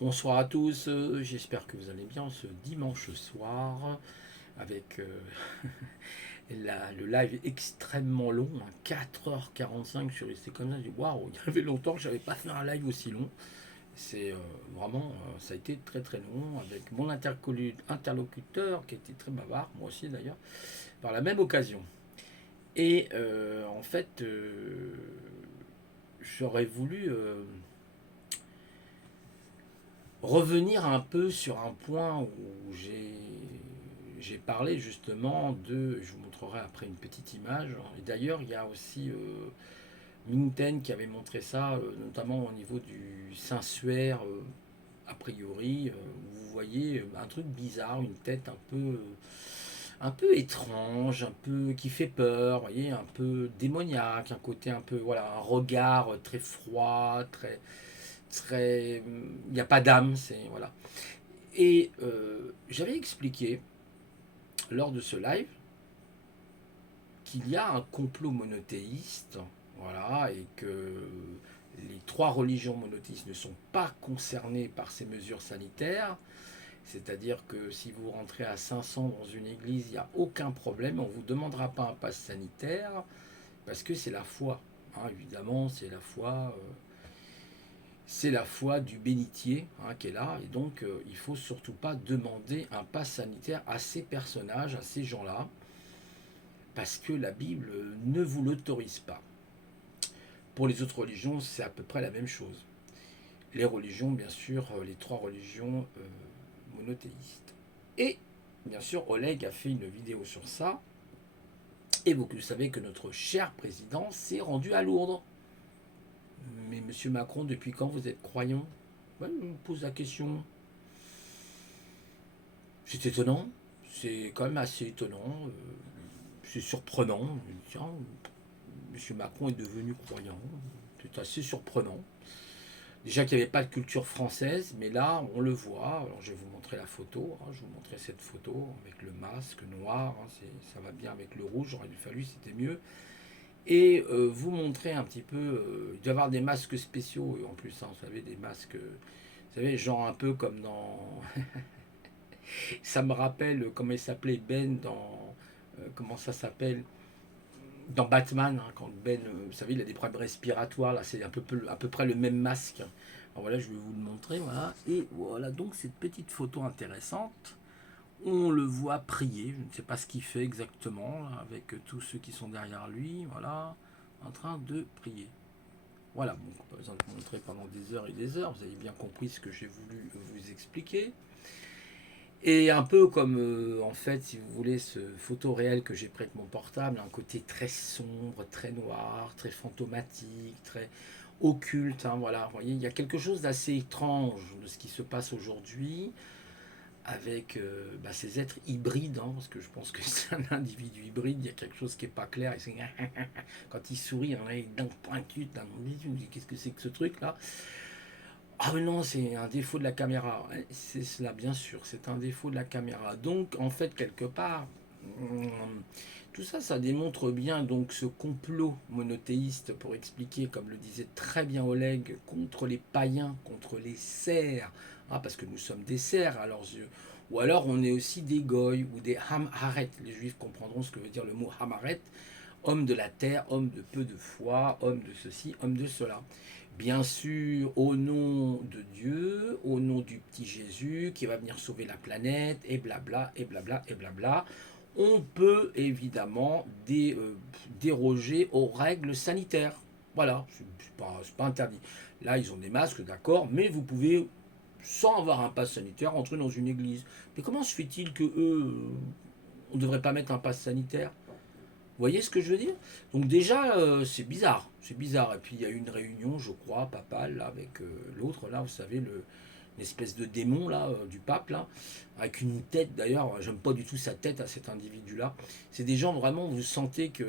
Bonsoir à tous, j'espère que vous allez bien ce dimanche soir avec le live extrêmement long, 4h45, je suis resté comme ça, j'ai dit waouh, il y avait longtemps que j'avais pas fait un live aussi long. C'est vraiment, ça a été très très long avec mon interlocuteur qui était très bavard, moi aussi d'ailleurs, par la même occasion. Et en fait, j'aurais voulu revenir un peu sur un point où j'ai parlé justement de, je vous montrerai après une petite image, et d'ailleurs il y a aussi Minten qui avait montré ça, notamment au niveau du sensuaire, a priori, où vous voyez un truc bizarre, une tête un peu étrange, un peu qui fait peur, vous voyez, un peu démoniaque, un côté un peu, voilà, un regard très froid, très, il n'y a pas d'âme, c'est voilà. Et j'avais expliqué lors de ce live qu'il y a un complot monothéiste, voilà, et que les trois religions monothéistes ne sont pas concernées par ces mesures sanitaires. C'est-à-dire que si vous rentrez à 500 dans une église, il n'y a aucun problème, on ne vous demandera pas un pass sanitaire, parce que c'est la foi. Hein, évidemment, c'est la foi du bénitier qui est là, et donc il ne faut surtout pas demander un pass sanitaire à ces personnages, à ces gens-là, parce que la Bible ne vous l'autorise pas. Pour les autres religions, c'est à peu près la même chose. Les religions, bien sûr, les trois religions monothéistes. Et, bien sûr, Oleg a fait une vidéo sur ça, et vous savez que notre cher président s'est rendu à Lourdes. Mais Monsieur Macron, depuis quand vous êtes croyant? Ouais, je me pose la question. C'est étonnant, c'est quand même assez étonnant, c'est surprenant. Tiens, M. Macron est devenu croyant, c'est assez surprenant. Déjà qu'il n'y avait pas de culture française, mais là on le voit. Alors je vais vous montrer la photo, je vais vous montrer cette photo avec le masque noir, ça va bien avec le rouge, j'aurais fallu, c'était mieux. Et vous montrer un petit peu, il doit y avoir des masques spéciaux en plus, vous savez, des masques, vous savez, genre un peu comme dans ça me rappelle comment il s'appelait Ben dans. Comment ça s'appelle dans Batman, quand Ben, vous savez, il a des problèmes respiratoires, là, c'est à peu près le même masque. Alors voilà, je vais vous le montrer, voilà. Et voilà, donc cette petite photo intéressante. On le voit prier, je ne sais pas ce qu'il fait exactement, là, avec tous ceux qui sont derrière lui, voilà, en train de prier. Voilà, bon, pas besoin de vous montrer pendant des heures et des heures, vous avez bien compris ce que j'ai voulu vous expliquer. Et un peu comme, en fait, si vous voulez, ce photo réel que j'ai pris avec mon portable, un côté très sombre, très noir, très fantomatique, très occulte. Voilà, vous voyez, il y a quelque chose d'assez étrange de ce qui se passe aujourd'hui avec ces êtres hybrides, parce que je pense que c'est un individu hybride, il y a quelque chose qui n'est pas clair. Quand il sourit, on a les dents pointues, qu'est-ce que c'est que ce truc-là? Ah mais non, c'est un défaut de la caméra. C'est cela, bien sûr, c'est un défaut de la caméra. Donc, en fait, quelque part, hum, tout ça, ça démontre bien donc ce complot monothéiste pour expliquer, comme le disait très bien Oleg, contre les païens, contre les serfs, parce que nous sommes des serfs à leurs yeux. Ou alors on est aussi des goy ou des hamharet. Les juifs comprendront ce que veut dire le mot hamaret, homme de la terre, homme de peu de foi, homme de ceci, homme de cela. Bien sûr, au nom de Dieu, au nom du petit Jésus qui va venir sauver la planète, et blabla, et blabla, et blabla, on peut évidemment déroger aux règles sanitaires. Voilà, c'est pas interdit. Là, ils ont des masques, d'accord, mais vous pouvez, sans avoir un pass sanitaire, entrer dans une église. Mais comment se fait-il que eux, on ne devrait pas mettre un pass sanitaire? Vous voyez ce que je veux dire? Donc déjà, c'est bizarre. C'est bizarre. Et puis il y a eu une réunion, je crois, papale, là, avec l'autre, là, vous savez, l'espèce de démon, là, du pape, là, avec une tête, d'ailleurs, j'aime pas du tout sa tête à cet individu-là. C'est des gens, vraiment, vous sentez qu'il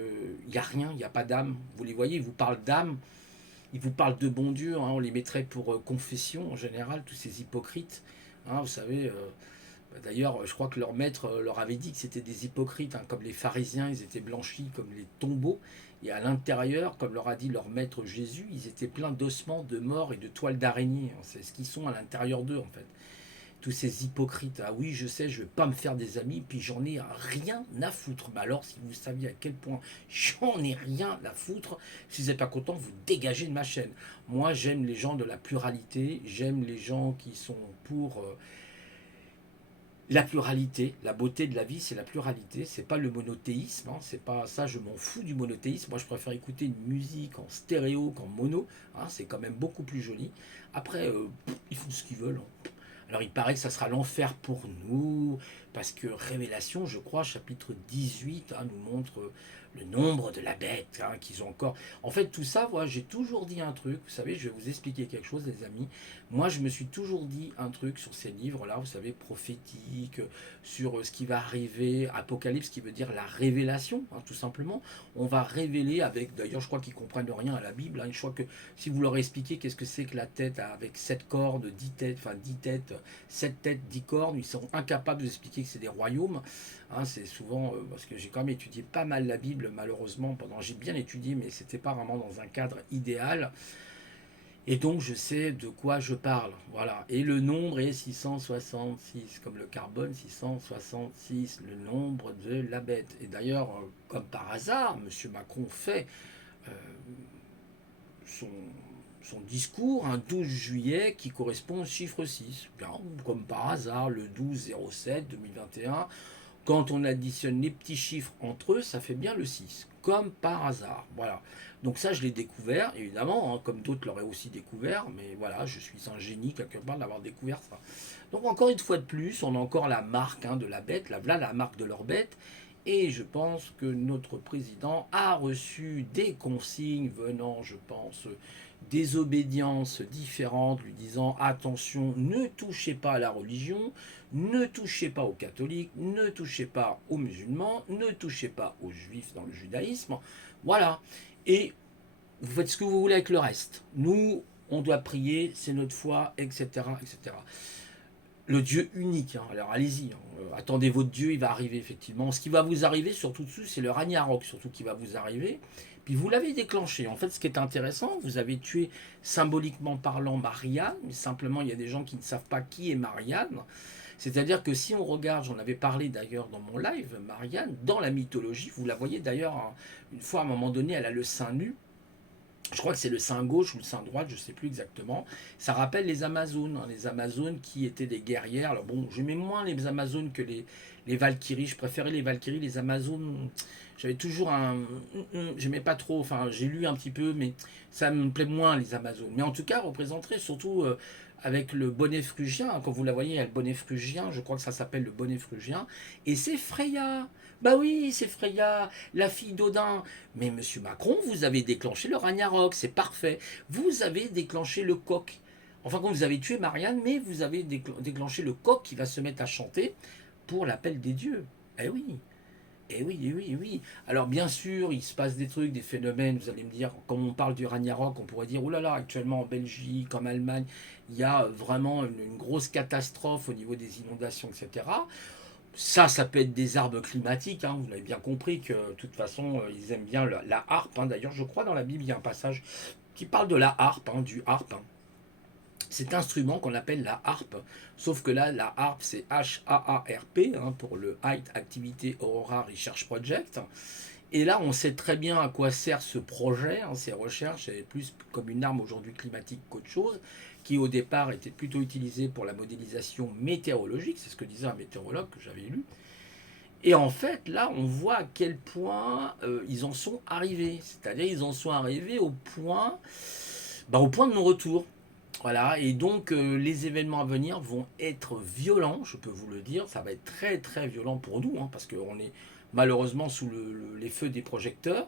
n'y a rien, il n'y a pas d'âme. Vous les voyez, ils vous parlent d'âme, ils vous parlent de bon Dieu, on les mettrait pour confession, en général, tous ces hypocrites. Vous savez, D'ailleurs, je crois que leur maître leur avait dit que c'était des hypocrites, hein, comme les pharisiens, ils étaient blanchis comme les tombeaux. Et à l'intérieur, comme leur a dit leur maître Jésus, ils étaient pleins d'ossements, de morts et de toiles d'araignée. C'est ce qu'ils sont à l'intérieur d'eux, en fait. Tous ces hypocrites. Ah oui, je sais, je ne vais pas me faire des amis, puis j'en ai rien à foutre. Bah alors, si vous saviez à quel point j'en ai rien à foutre, si vous n'êtes pas content, vous dégagez de ma chaîne. Moi, j'aime les gens de la pluralité, j'aime les gens qui sont pour la pluralité, la beauté de la vie, c'est la pluralité, c'est pas le monothéisme, hein, c'est pas ça, je m'en fous du monothéisme. Moi, je préfère écouter une musique en stéréo qu'en mono, hein, c'est quand même beaucoup plus joli. Après, ils font ce qu'ils veulent, hein. Alors, il paraît que ça sera l'enfer pour nous, parce que Révélation, je crois, chapitre 18, hein, nous montre le nombre de la bête, hein, qu'ils ont encore. En fait, tout ça, moi, j'ai toujours dit un truc. Vous savez, je vais vous expliquer quelque chose, les amis. Moi, je me suis toujours dit un truc sur ces livres-là, vous savez, prophétiques, sur ce qui va arriver, Apocalypse, qui veut dire la révélation, hein, tout simplement. On va révéler avec, d'ailleurs, je crois qu'ils comprennent rien à la Bible, hein. Je crois que si vous leur expliquez qu'est-ce que c'est que la tête avec 7 cordes, 10 têtes, enfin 10 têtes, 7 têtes, 10 cornes, ils sont incapables de vous expliquer que c'est des royaumes. Hein, c'est souvent, parce que j'ai quand même étudié pas mal la Bible, malheureusement, j'ai bien étudié, mais c'était pas vraiment dans un cadre idéal. Et donc, je sais de quoi je parle. Voilà. Et le nombre est 666, comme le carbone 666, le nombre de la bête. Et d'ailleurs, comme par hasard, M. Macron fait euh, son, son discours un 12 juillet qui correspond au chiffre 6. Bien, comme par hasard, le 12-07-2021, quand on additionne les petits chiffres entre eux, ça fait bien le 6. Comme par hasard. Voilà. Donc ça, je l'ai découvert, évidemment, hein, comme d'autres l'auraient aussi découvert, mais voilà, je suis un génie quelque part d'avoir découvert ça. Donc encore une fois de plus, on a encore la marque, hein, de la bête, voilà la marque de leur bête, et je pense que notre président a reçu des consignes venant, je pense, des obédiences différentes, lui disant attention, ne touchez pas à la religion, ne touchez pas aux catholiques, ne touchez pas aux musulmans, ne touchez pas aux juifs dans le judaïsme. Voilà. Et vous faites ce que vous voulez avec le reste. Nous, on doit prier, c'est notre foi, etc., etc. Le Dieu unique, hein. Alors allez-y, hein. Attendez votre Dieu, il va arriver effectivement. Ce qui va vous arriver, surtout dessus, c'est le Ragnarok, surtout qui va vous arriver. Puis vous l'avez déclenché. En fait, ce qui est intéressant, vous avez tué symboliquement parlant Marianne, mais simplement il y a des gens qui ne savent pas qui est Marianne. C'est-à-dire que si on regarde, j'en avais parlé d'ailleurs dans mon live, Marianne, dans la mythologie, vous la voyez d'ailleurs, hein, une fois à un moment donné, elle a le sein nu. Je crois que c'est le sein gauche ou le sein droit, je ne sais plus exactement. Ça rappelle les Amazones, hein, les Amazones qui étaient des guerrières. Alors bon, j'aimais moins les Amazones que les Valkyries. Je préférais les Valkyries, les Amazones. J'avais toujours un. J'aimais pas trop. Enfin, j'ai lu un petit peu, mais ça me plaît moins les Amazones. Mais en tout cas, représenterait surtout avec le bonnet phrygien. Hein, quand vous la voyez, il y a le bonnet phrygien. Je crois que ça s'appelle le bonnet phrygien. Et c'est Freya. Bah oui, c'est Freya, la fille d'Odin. Mais Monsieur Macron, vous avez déclenché le Ragnarok, c'est parfait. Vous avez déclenché le coq. Enfin, quand vous avez tué Marianne, mais vous avez déclenché le coq qui va se mettre à chanter pour l'appel des dieux. Eh oui, eh oui, eh oui, eh oui. Alors bien sûr, il se passe des trucs, des phénomènes, vous allez me dire, quand on parle du Ragnarok, on pourrait dire, oh là là, actuellement en Belgique, en Allemagne, il y a vraiment une grosse catastrophe au niveau des inondations, etc. Ça peut être des arbres climatiques, hein. Vous avez bien compris que de toute façon, ils aiment bien la harpe, hein. D'ailleurs, je crois dans la Bible, il y a un passage qui parle de la harpe, hein, du harpe, hein. Cet instrument qu'on appelle la harpe, sauf que là, la harpe, c'est H-A-A-R-P, hein, pour le Height Activity Aurora Research Project. Et là, on sait très bien à quoi sert ce projet, hein, ces recherches, c'est plus comme une arme aujourd'hui climatique qu'autre chose, qui au départ était plutôt utilisée pour la modélisation météorologique, c'est ce que disait un météorologue que j'avais lu. Et en fait, là, on voit à quel point ils en sont arrivés. C'est-à-dire, ils en sont arrivés au point de non-retour. Voilà, et donc les événements à venir vont être violents, je peux vous le dire. Ça va être très très violent pour nous, hein, parce qu'on est malheureusement sous les feux des projecteurs.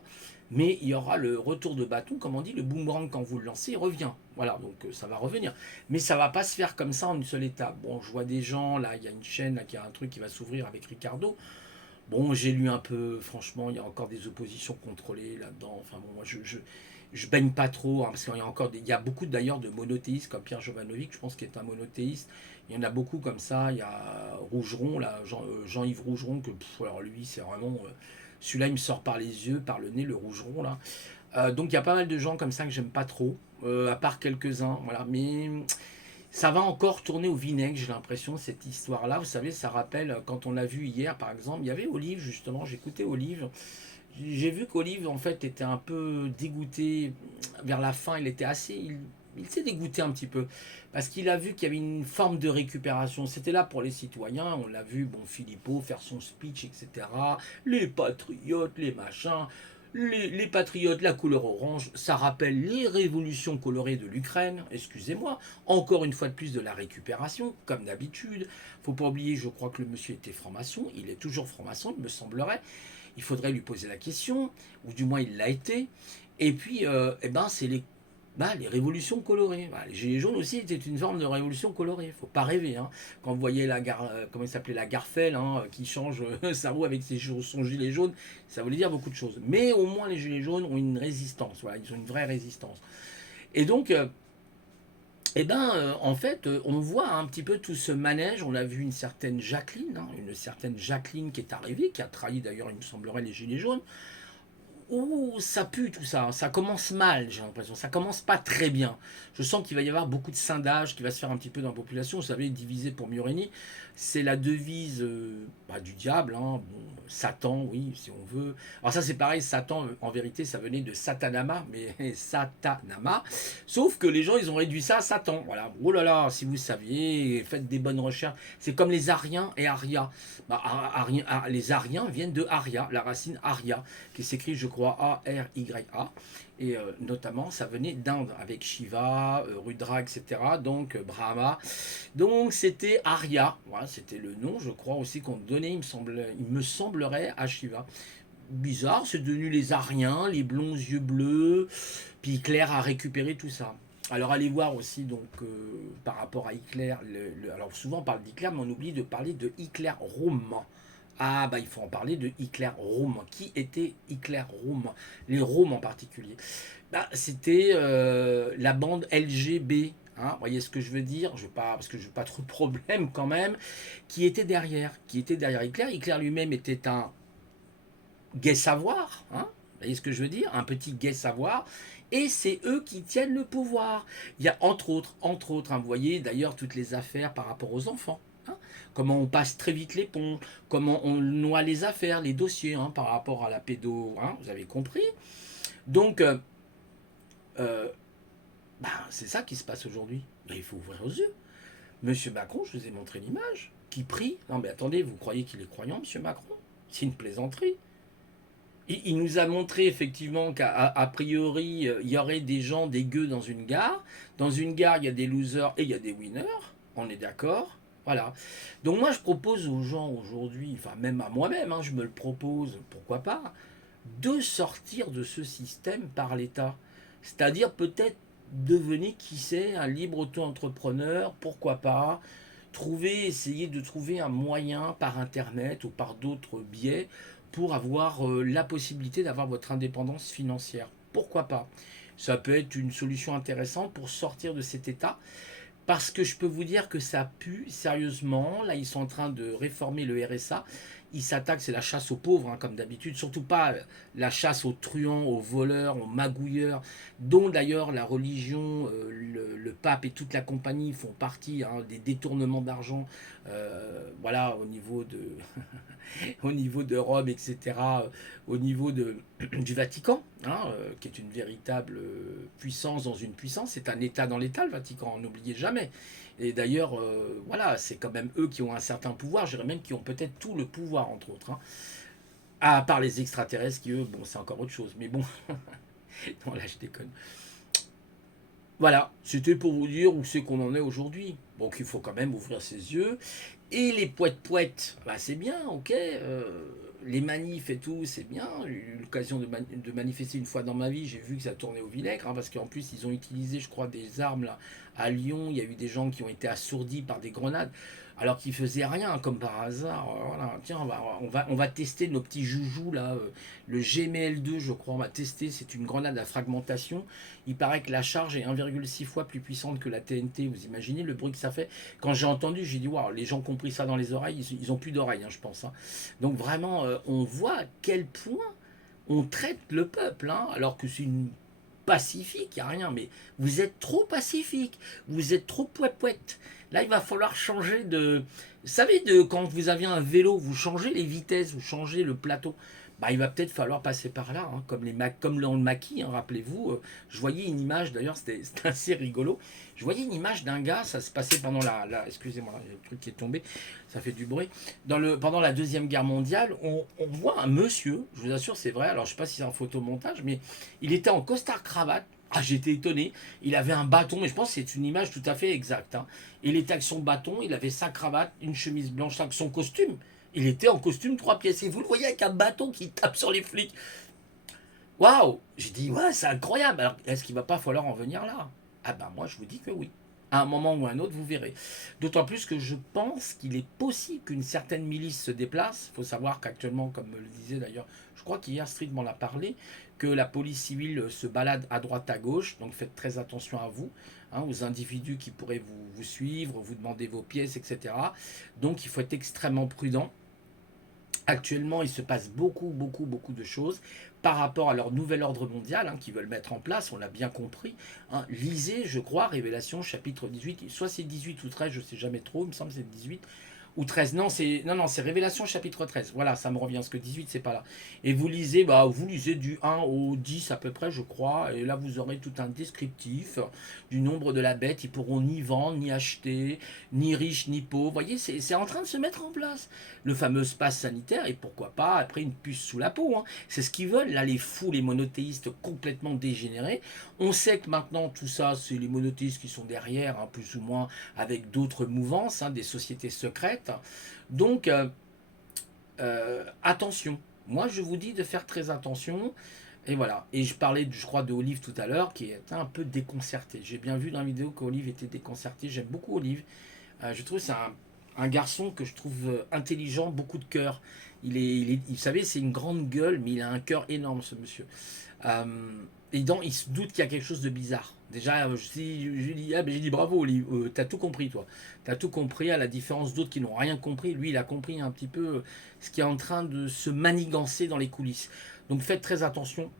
Mais il y aura le retour de bâton, comme on dit, le boomerang quand vous le lancez, il revient. Voilà, donc ça va revenir. Mais ça va pas se faire comme ça en une seule étape. Bon, je vois des gens, là, il y a une chaîne, là, qui a un truc qui va s'ouvrir avec Ricardo. Bon, j'ai lu un peu, franchement, il y a encore des oppositions contrôlées là-dedans. Enfin bon, moi, Je baigne pas trop, hein, parce qu'il y a encore il y a beaucoup d'ailleurs de monothéistes comme Pierre Jovanovic, je pense qu'il est un monothéiste. Il y en a beaucoup comme ça. Il y a Rougeron, là, Jean-Yves Rougeron, que alors lui, c'est vraiment. Celui-là, il me sort par les yeux, par le nez, le Rougeron, là. Donc il y a pas mal de gens comme ça que j'aime pas trop, à part quelques-uns, voilà. Mais ça va encore tourner au vinaigre, j'ai l'impression, cette histoire-là. Vous savez, ça rappelle, quand on l'a vu hier, par exemple, il y avait Olive, justement, j'écoutais Olive. J'ai vu qu'Olive, en fait, était un peu dégoûté vers la fin. Il était assez. Il s'est dégoûté un petit peu. Parce qu'il a vu qu'il y avait une forme de récupération. C'était là pour les citoyens. On l'a vu, bon, Philippot faire son speech, etc. Les patriotes, les machins. Les patriotes, la couleur orange, ça rappelle les révolutions colorées de l'Ukraine, excusez-moi, encore une fois de plus de la récupération, comme d'habitude. Faut pas oublier, je crois que le monsieur était franc-maçon, il est toujours franc-maçon, il me semblerait. Il faudrait lui poser la question, ou du moins il l'a été. Et puis, eh ben, c'est les révolutions colorées. Voilà, les Gilets jaunes aussi étaient une forme de révolution colorée. Faut pas rêver. Hein. Quand vous voyez comment il s'appelait, la Garfelle, hein, qui change sa roue avec son gilet jaune, ça voulait dire beaucoup de choses. Mais au moins les Gilets jaunes ont une résistance. Voilà, ils ont une vraie résistance. Et donc, en fait, on voit un petit peu tout ce manège. On a vu une certaine Jacqueline qui est arrivée, qui a trahi d'ailleurs, il me semblerait, les Gilets jaunes. Ouh, ça pue tout ça, hein. Ça commence mal, j'ai l'impression. Ça commence pas très bien. Je sens qu'il va y avoir beaucoup de scindage qui va se faire un petit peu dans la population. Vous savez, diviser pour mieux régner, c'est la devise du diable, hein. Bon, Satan, oui, si on veut. Alors ça, c'est pareil, Satan, en vérité, ça venait de Satanama, mais Satanama. Sauf que les gens, ils ont réduit ça à Satan. Voilà. Oh là là, si vous saviez, faites des bonnes recherches. C'est comme les Ariens et Aria. Les Ariens viennent de Aria, la racine Aria, qui s'écrit, je crois, A-R-Y-A. Et notamment, ça venait d'Inde, avec Shiva, Rudra, etc. Donc, Brahma. Donc, c'était Arya. Voilà, c'était le nom, je crois, aussi qu'on donnait, il me semblerait, à Shiva. Bizarre, c'est devenu les Ariens, les blonds yeux bleus. Puis Hitler a récupéré tout ça. Alors allez voir aussi donc par rapport à Hitler, alors souvent on parle d'Hitler mais on oublie de parler de Hitler Rome. Ah bah il faut en parler de Hitler Rome. Qui était Hitler Rome? Les Roms en particulier. Bah, c'était la bande LGB. Hein, voyez ce que je veux dire? Je veux pas, parce que je veux pas trop de problèmes quand même. Qui était derrière Hitler. Hitler lui-même était un gai savoir. Hein, vous voyez ce que je veux dire? Un petit gai savoir. Et c'est eux qui tiennent le pouvoir. Il y a entre autres, hein, vous voyez d'ailleurs toutes les affaires par rapport aux enfants. Hein, comment on passe très vite les ponts, comment on noie les affaires, les dossiers hein, par rapport à la pédo, hein, vous avez compris. Donc, euh, c'est ça qui se passe aujourd'hui. Mais il faut ouvrir aux yeux. Monsieur Macron, je vous ai montré l'image, qui prie. Non mais attendez, vous croyez qu'il est croyant, Monsieur Macron? C'est une plaisanterie. Il nous a montré effectivement qu'à priori, il y aurait des gens, des gueux dans une gare. Dans une gare, il y a des losers et il y a des winners. On est d'accord? Voilà. Donc moi, je propose aux gens aujourd'hui, enfin même à moi-même, hein, je me le propose, pourquoi pas, de sortir de ce système par l'État. C'est-à-dire peut-être devenir, qui sait, un libre auto-entrepreneur, pourquoi pas, essayer de trouver un moyen par Internet ou par d'autres biais pour avoir la possibilité d'avoir votre indépendance financière. Pourquoi pas? Ça peut être une solution intéressante pour sortir de cet état. Parce que je peux vous dire que ça pue sérieusement. Là, ils sont en train de réformer le RSA. Ils s'attaquent, c'est la chasse aux pauvres, hein, comme d'habitude. Surtout pas la chasse aux truands, aux voleurs, aux magouilleurs, dont d'ailleurs la religion, le pape et toute la compagnie font partie hein, des détournements d'argent. Voilà, au niveau de, au niveau de Rome, etc., au niveau du Vatican, hein, qui est une véritable puissance dans une puissance. C'est un État dans l'État, le Vatican, n'oubliez jamais. Et d'ailleurs, voilà, c'est quand même eux qui ont un certain pouvoir, je dirais même qui ont peut-être tout le pouvoir, entre autres. Hein. À part les extraterrestres qui, eux, bon, c'est encore autre chose. Mais bon, non, là, je déconne. Voilà, c'était pour vous dire où c'est qu'on en est aujourd'hui. Donc il faut quand même ouvrir ses yeux Et les poètes-poètes, bah c'est bien, ok. Les manifs et tout, c'est bien. J'ai eu l'occasion de manifester une fois dans ma vie. J'ai vu que ça tournait au vinaigre, hein, parce qu'en plus, ils ont utilisé, je crois, des armes là, à Lyon. Il y a eu des gens qui ont été assourdis par des grenades, alors qu'ils faisaient rien, comme par hasard. Voilà. Tiens, on va tester nos petits joujoux là. Le GML2, je crois, on va tester. C'est une grenade à fragmentation. Il paraît que la charge est 1,6 fois plus puissante que la TNT. Vous imaginez le bruit que ça fait? Quand j'ai entendu, j'ai dit waouh, les gens qui ont pris ça dans les oreilles, ils ont plus d'oreilles, hein, je pense, hein. Donc vraiment, on voit à quel point on traite le peuple, hein, alors que c'est une pacifique, il n'y a rien, mais vous êtes trop pacifique, vous êtes trop pouet-pouette. Là, il va falloir changer de... Vous savez, quand vous avez un vélo, vous changez les vitesses, vous changez le plateau. Bah, il va peut-être falloir passer par là, hein, comme dans le maquis, hein, rappelez-vous. Je voyais une image, d'ailleurs, c'était assez rigolo. Je voyais une image d'un gars, ça se passait pendant excusez-moi, il y a le truc qui est tombé, ça fait du bruit. Pendant la Deuxième Guerre mondiale, on voit un monsieur, je vous assure, c'est vrai, alors je ne sais pas si c'est un photomontage, mais il était en costard-cravate. Ah, j'étais étonné. Il avait un bâton, mais je pense que c'est une image tout à fait exacte, hein. Il était avec son bâton, il avait sa cravate, une chemise blanche, avec son costume. Il était en costume 3 pièces. Et vous le voyez avec un bâton qui tape sur les flics. Waouh! J'ai dit, ouais, c'est incroyable. Alors, est-ce qu'il va pas falloir en venir là? Ah ben moi, je vous dis que oui. À un moment ou à un autre, vous verrez. D'autant plus que je pense qu'il est possible qu'une certaine milice se déplace. Il faut savoir qu'actuellement, comme me le disait d'ailleurs, je crois qu'hier Street m'en a parlé, que la police civile se balade à droite à gauche. Donc faites très attention à vous, hein, aux individus qui pourraient vous suivre, vous demander vos pièces, etc. Donc il faut être extrêmement prudent. Actuellement, il se passe beaucoup de choses par rapport à leur nouvel ordre mondial, hein, qu'ils veulent mettre en place, on l'a bien compris, hein. Lisez, je crois, Révélation chapitre 18, soit c'est 18 ou 13, je ne sais jamais trop, il me semble que c'est 18 ou 13. Non, c'est Révélation chapitre 13. Voilà, ça me revient, parce que 18, c'est pas là. Et vous lisez du 1 au 10 à peu près, je crois, et là, vous aurez tout un descriptif du nombre de la bête. Ils pourront ni vendre, ni acheter, ni riches, ni pauvres. Vous voyez, c'est en train de se mettre en place. Le fameux pass sanitaire, et pourquoi pas, après, une puce sous la peau, hein. C'est ce qu'ils veulent, là, les fous, les monothéistes complètement dégénérés. On sait que maintenant, tout ça, c'est les monothéistes qui sont derrière, hein, plus ou moins, avec d'autres mouvances, hein, des sociétés secrètes. Donc, attention. Moi, je vous dis de faire très attention. Et voilà. Et je parlais, je crois, de Olive tout à l'heure, qui était un peu déconcerté. J'ai bien vu dans la vidéo qu'Olive était déconcerté. J'aime beaucoup Olive. Je trouve que c'est un garçon que je trouve intelligent, beaucoup de cœur. Vous savez, c'est une grande gueule, mais il a un cœur énorme, ce monsieur. Euh, il se doute qu'il y a quelque chose de bizarre. Déjà, j'ai dit bravo, Olive, t'as tout compris, toi. T'as tout compris, à la différence d'autres qui n'ont rien compris. Lui, il a compris un petit peu ce qui est en train de se manigancer dans les coulisses. Donc faites très attention.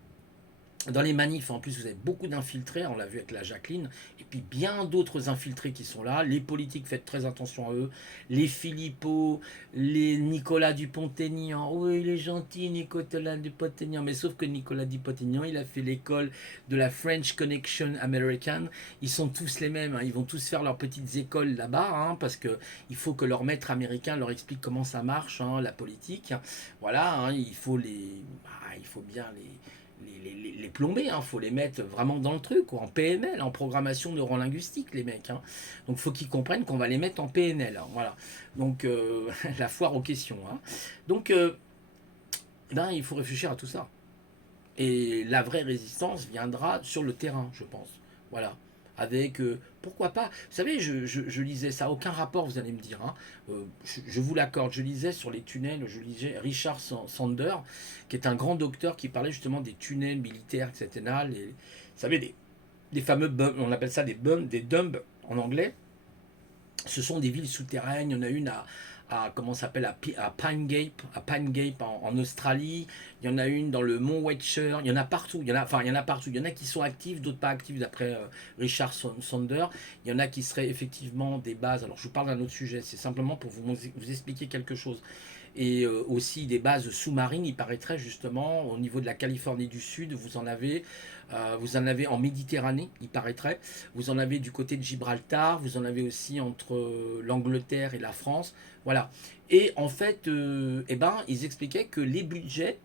Dans les manifs, en plus, vous avez beaucoup d'infiltrés, on l'a vu avec la Jacqueline, et puis bien d'autres infiltrés qui sont là. Les politiques, faites très attention à eux. Les Philippot, les Nicolas Dupont-Aignan. Oui, il est gentil, Nicolas Dupont-Aignan. Mais sauf que Nicolas Dupont-Aignan, il a fait l'école de la French Connection American. Ils sont tous les mêmes, hein. Ils vont tous faire leurs petites écoles là-bas, hein, parce qu'il faut que leur maître américain leur explique comment ça marche, hein, la politique. Voilà, hein, il faut bien les plomber, il faut les mettre vraiment dans le truc, quoi, en PNL, en programmation neurolinguistique, les mecs, hein. Donc il faut qu'ils comprennent qu'on va les mettre en PNL, hein, voilà. Donc la foire aux questions, hein. Donc il faut réfléchir à tout ça. Et la vraie résistance viendra sur le terrain, je pense. Voilà. Avec, pourquoi pas, vous savez, je lisais ça, aucun rapport, vous allez me dire, hein. Je vous l'accorde, je lisais sur les tunnels, je lisais Richard Sander, qui est un grand docteur qui parlait justement des tunnels militaires, etc. Vous savez, des fameux on appelle ça des dumps en anglais. Ce sont des villes souterraines. Il y en a une comment s'appelle, à Pine Gap en Australie. Il y en a une dans le Mont Wetcher. Il y en a partout. Il y en a qui sont actifs, d'autres pas actifs d'après Richard Sander. Il y en a qui seraient effectivement des bases. Alors je vous parle d'un autre sujet. C'est simplement pour vous expliquer quelque chose. Et aussi des bases sous-marines, il paraîtrait justement au niveau de la Californie du Sud, vous en avez en Méditerranée, il paraîtrait, vous en avez du côté de Gibraltar, vous en avez aussi entre l'Angleterre et la France, voilà. Et en fait, ils expliquaient que les budgets,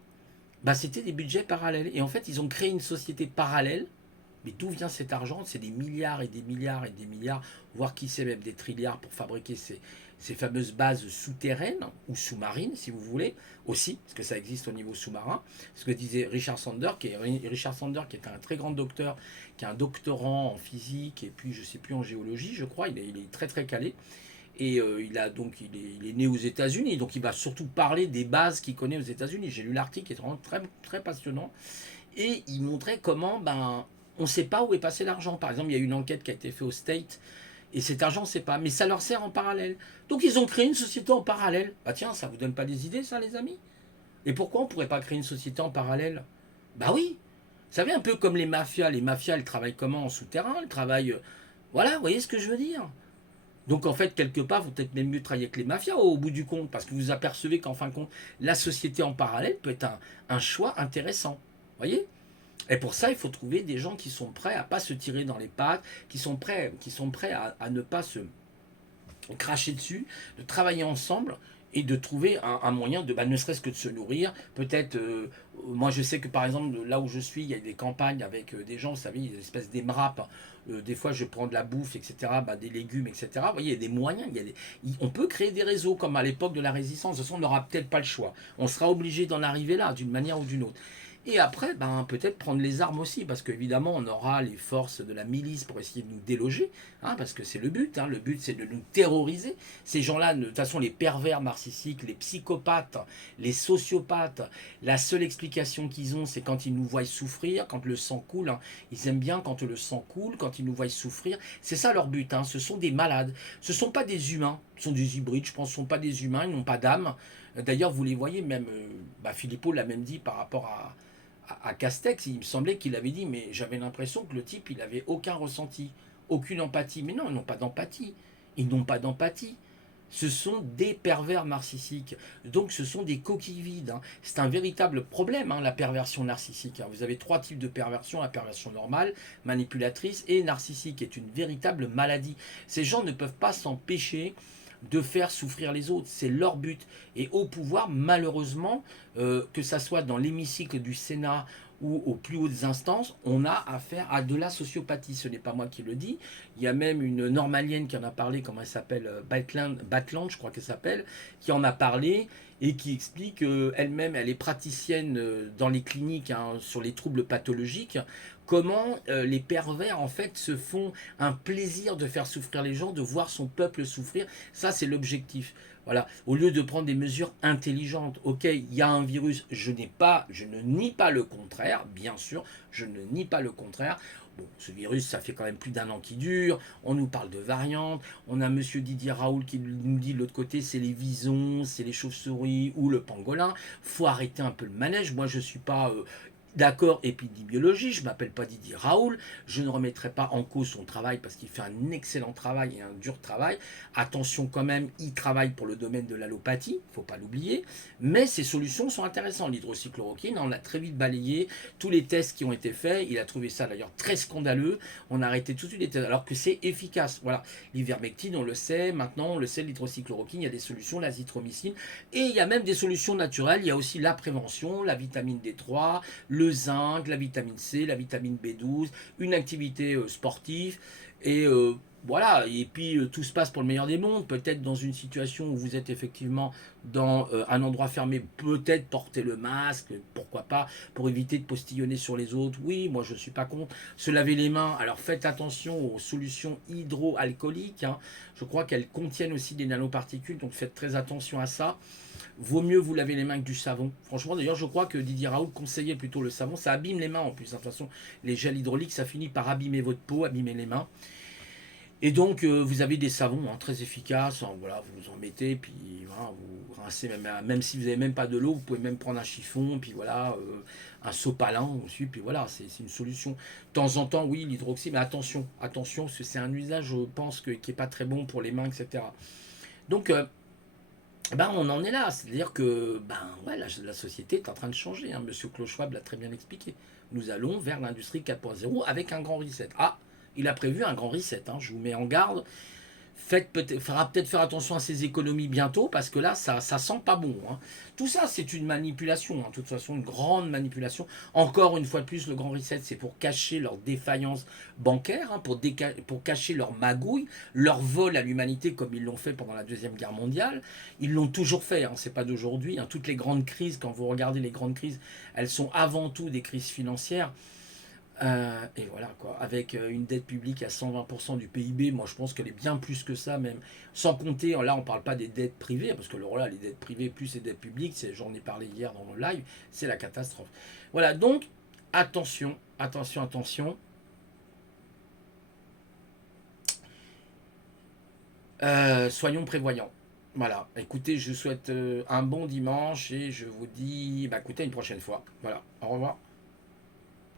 c'était des budgets parallèles. Et en fait, ils ont créé une société parallèle, Mais d'où vient cet argent? C'est des milliards et des milliards et des milliards, voire qui sait même des trilliards pour fabriquer ces fameuses bases souterraines ou sous-marines, si vous voulez, aussi, parce que ça existe au niveau sous-marin. Ce que disait Richard Sander, Richard Sander, qui est un très grand docteur, qui est un doctorant en physique et puis je ne sais plus en géologie, je crois, il est très très calé. Et il est né aux États-Unis, donc il va surtout parler des bases qu'il connaît aux États-Unis. J'ai lu l'article qui est vraiment très, très passionnant. Et il montrait comment on ne sait pas où est passé l'argent. Par exemple, il y a une enquête qui a été faite au State, et cet argent, on ne sait pas, mais ça leur sert en parallèle. Donc ils ont créé une société en parallèle. Bah tiens, ça vous donne pas des idées, ça, les amis? Et pourquoi on ne pourrait pas créer une société en parallèle? Bah oui. Vous savez, un peu comme les mafias. Les mafias, elles travaillent comment? En souterrain, elles travaillent. Voilà, vous voyez ce que je veux dire? Donc en fait, quelque part, vous peut-être même mieux travailler avec les mafias au bout du compte, parce que vous apercevez qu'en fin de compte, la société en parallèle peut être un choix intéressant. Vous voyez? Et pour ça, il faut trouver des gens qui sont prêts à ne pas se tirer dans les pattes, qui sont prêts à ne pas se cracher dessus, de travailler ensemble et de trouver un moyen de, ne serait-ce que de se nourrir. Peut-être, moi je sais que par exemple, là où je suis, il y a des campagnes avec des gens, vous savez, des espèces d'émrapes. Des fois, je prends de la bouffe, etc., des légumes, etc. Vous voyez, il y a des moyens, on peut créer des réseaux comme à l'époque de la résistance. De toute façon, on n'aura peut-être pas le choix. On sera obligé d'en arriver là, d'une manière ou d'une autre. Et après, peut-être prendre les armes aussi, parce qu'évidemment, on aura les forces de la milice pour essayer de nous déloger, parce que c'est le but. Le but, c'est de nous terroriser. Ces gens-là, de toute façon, les pervers narcissiques, les psychopathes, les sociopathes, la seule explication qu'ils ont, c'est quand ils nous voient souffrir, quand le sang coule. Ils aiment bien quand le sang coule, quand ils nous voient souffrir. C'est ça leur but. Ce sont des malades. Ce ne sont pas des humains. Ce sont des hybrides, je pense. Ce ne sont pas des humains. Ils n'ont pas d'âme. D'ailleurs, vous les voyez, même Philippot l'a même dit par rapport à Castex, il me semblait qu'il avait dit, mais j'avais l'impression que le type, il avait aucun ressenti, aucune empathie. Mais non, ils n'ont pas d'empathie. Ils n'ont pas d'empathie. Ce sont des pervers narcissiques. Donc ce sont des coquilles vides. C'est un véritable problème, la perversion narcissique. Vous avez 3 types de perversion. La perversion normale, manipulatrice et narcissique, qui est une véritable maladie. Ces gens ne peuvent pas s'empêcher de faire souffrir les autres. C'est leur but. Et au pouvoir, malheureusement, que ça soit dans l'hémicycle du Sénat ou aux plus hautes instances, on a affaire à de la sociopathie. Ce n'est pas moi qui le dis. Il y a même une normalienne qui en a parlé, comment elle s'appelle, Batland, je crois qu'elle s'appelle, qui en a parlé et qui explique qu'elle-même, elle est praticienne dans les cliniques sur les troubles pathologiques, comment les pervers en fait se font un plaisir de faire souffrir les gens, de voir son peuple souffrir. Ça, c'est l'objectif. Voilà. Au lieu de prendre des mesures intelligentes. Ok, il y a un virus, je ne nie pas le contraire, bien sûr, je ne nie pas le contraire. Bon, ce virus, ça fait quand même plus d'1 an qui dure. On nous parle de variantes. On a monsieur Didier Raoult qui nous dit de l'autre côté, c'est les visons, c'est les chauves-souris ou le pangolin. Faut arrêter un peu le manège. Moi, je suis pas d'accord épidémiologie, je ne m'appelle pas Didier Raoult, je ne remettrai pas en cause son travail parce qu'il fait un excellent travail et un dur travail. Attention quand même, il travaille pour le domaine de l'allopathie, il ne faut pas l'oublier, mais ses solutions sont intéressantes. L'hydroxychloroquine, on l'a très vite balayé, tous les tests qui ont été faits, il a trouvé ça d'ailleurs très scandaleux, on a arrêté tout de suite les tests alors que c'est efficace. Voilà, l'ivermectine, on le sait, maintenant on le sait, l'hydroxychloroquine, il y a des solutions, l'azithromycine, et il y a même des solutions naturelles, il y a aussi la prévention, la vitamine D3, le zinc, la vitamine C, la vitamine B12, une activité sportive, et voilà, et puis tout se passe pour le meilleur des mondes. Peut-être dans une situation où vous êtes effectivement dans un endroit fermé, peut-être porter le masque, pourquoi pas, pour éviter de postillonner sur les autres. Oui, moi je ne suis pas contre. Se laver les mains, alors faites attention aux solutions hydroalcooliques, je crois qu'elles contiennent aussi des nanoparticules, donc faites très attention à ça. Vaut mieux vous laver les mains avec du savon. Franchement, d'ailleurs, je crois que Didier Raoult conseillait plutôt le savon. Ça abîme les mains en plus. De toute façon, les gels hydrauliques, ça finit par abîmer votre peau, abîmer les mains. Et donc, vous avez des savons très efficaces. Voilà, vous en mettez, puis voilà, vous rincez, même si vous n'avez même pas de l'eau, vous pouvez même prendre un chiffon, puis voilà, un sopalin aussi, puis voilà, c'est une solution. De temps en temps, oui, l'hydroxy, mais attention, attention, parce que c'est un usage, je pense, qui n'est pas très bon pour les mains, etc. Donc, on en est là, c'est-à-dire que ouais, la société est en train de changer. Monsieur Klaus Schwab l'a très bien expliqué. Nous allons vers l'industrie 4.0 avec un grand reset. Ah, il a prévu un grand reset. Je vous mets en garde. Faudra peut-être faire attention à ses économies bientôt, parce que là, ça sent pas bon, hein. Tout ça, c'est une manipulation, hein, de toute façon, une grande manipulation. Encore une fois de plus, le Grand Reset, c'est pour cacher leur défaillance bancaire, hein, pour cacher leur magouille, leur vol à l'humanité, comme ils l'ont fait pendant la Deuxième Guerre mondiale. Ils l'ont toujours fait, hein, c'est pas d'aujourd'hui, hein. Toutes les grandes crises, quand vous regardez les grandes crises, elles sont avant tout des crises financières. Et voilà quoi, avec une dette publique à 120% du PIB, moi je pense qu'elle est bien plus que ça même. Sans compter, là on parle pas des dettes privées, parce que alors là les dettes privées plus les dettes publiques, j'en ai parlé hier dans le live, c'est la catastrophe. Voilà, donc attention, attention, attention. Soyons prévoyants. Voilà, écoutez, je vous souhaite un bon dimanche et je vous dis, bah écoutez, une prochaine fois. Voilà, au revoir.